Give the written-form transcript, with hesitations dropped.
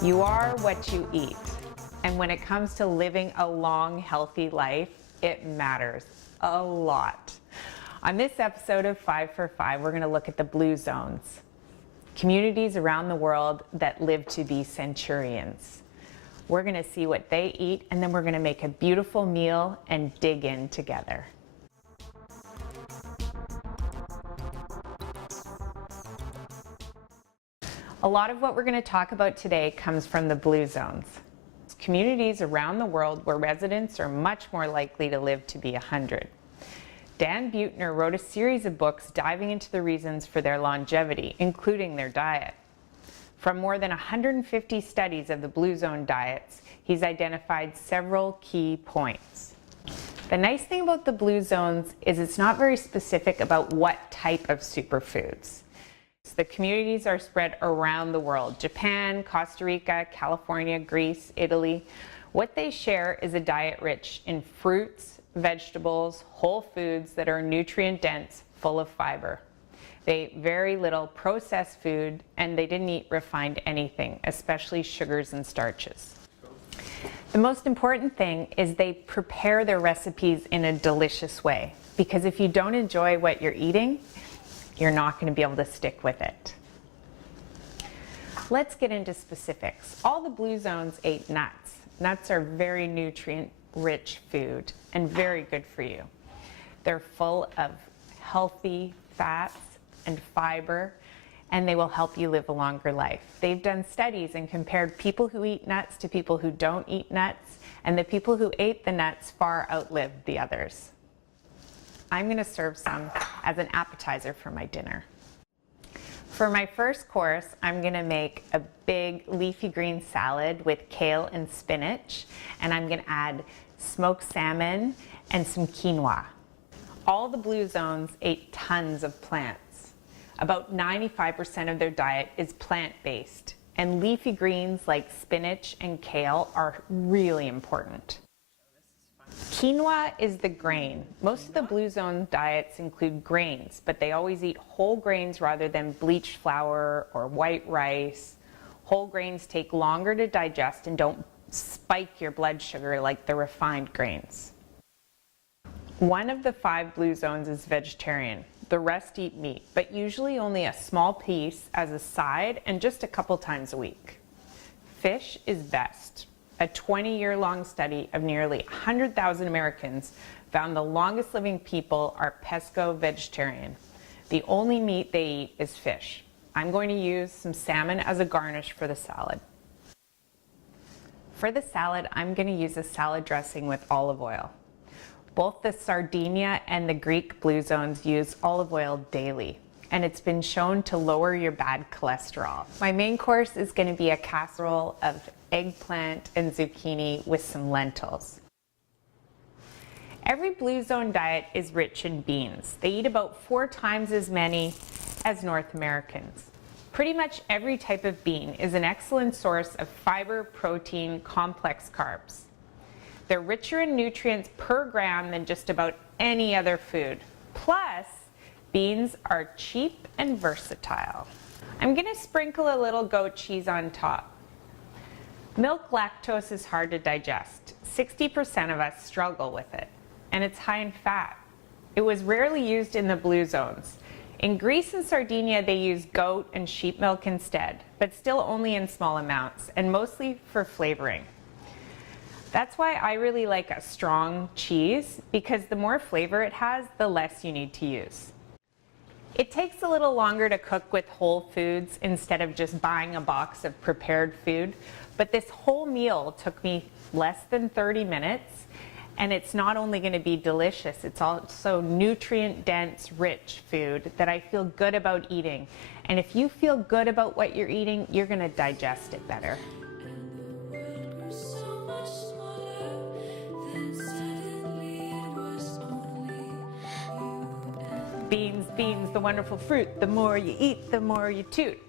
You are what you eat. And when it comes to living a long, healthy life, it matters a lot. On this episode of 5 for 5, we're going to look at the blue zones, communities around the world that live to be centurions. We're going to see what they eat, and then we're going to make a beautiful meal and dig in together. A lot of what we're going to talk about today comes from the blue zones. Communities around the world where residents are much more likely to live to be 100. Dan Buettner wrote a series of books diving into the reasons for their longevity, including their diet. From more than 150 studies of the blue zone diets, he's identified several key points. The nice thing about the blue zones is it's not very specific about what type of superfoods. The communities are spread around the world: Japan, Costa Rica, California, Greece, Italy. What they share is a diet rich in fruits, vegetables, whole foods that are nutrient dense, full of fiber. They ate very little processed food, and they didn't eat refined anything, especially sugars and starches. The most important thing is they prepare their recipes in a delicious way, because if you don't enjoy what you're eating, you're not going to be able to stick with it. Let's get into specifics. All the blue zones ate nuts. Nuts are very nutrient-rich food and very good for you. They're full of healthy fats and fiber, and they will help you live a longer life. They've done studies and compared people who eat nuts to people who don't eat nuts, and the people who ate the nuts far outlived the others. I'm going to serve some as an appetizer for my dinner. For my first course, I'm going to make a big leafy green salad with kale and spinach, and I'm going to add smoked salmon and some quinoa. All the blue zones ate tons of plants. About 95% of their diet is plant-based, and leafy greens like spinach and kale are really important. Quinoa is the grain. Most of the blue zone diets include grains, but they always eat whole grains rather than bleached flour or white rice. Whole grains take longer to digest and don't spike your blood sugar like the refined grains. One of the 5 blue zones is vegetarian. The rest eat meat, but usually only a small piece as a side and just a couple times a week. Fish is best. A 20-year-long study of nearly 100,000 Americans found the longest living people are pesco-vegetarian. The only meat they eat is fish. I'm going to use some salmon as a garnish for the salad. For the salad, I'm going to use a salad dressing with olive oil. Both the Sardinia and the Greek blue zones use olive oil daily, and it's been shown to lower your bad cholesterol. My main course is going to be a casserole of eggplant and zucchini with some lentils. Every blue zone diet is rich in beans. They eat about 4 times as many as North Americans. Pretty much every type of bean is an excellent source of fiber, protein, complex carbs. They're richer in nutrients per gram than just about any other food. Plus, beans are cheap and versatile. I'm going to sprinkle a little goat cheese on top. Milk lactose is hard to digest. 60% of us struggle with it, and it's high in fat. It was rarely used in the blue zones. In Greece and Sardinia, they use goat and sheep milk instead, but still only in small amounts, and mostly for flavoring. That's why I really like a strong cheese, because the more flavor it has, the less you need to use. It takes a little longer to cook with whole foods instead of just buying a box of prepared food, but this whole meal took me less than 30 minutes, and it's not only going to be delicious, it's also nutrient-dense, rich food that I feel good about eating. And if you feel good about what you're eating, you're going to digest it better. Beans, beans, the wonderful fruit. The more you eat, the more you toot.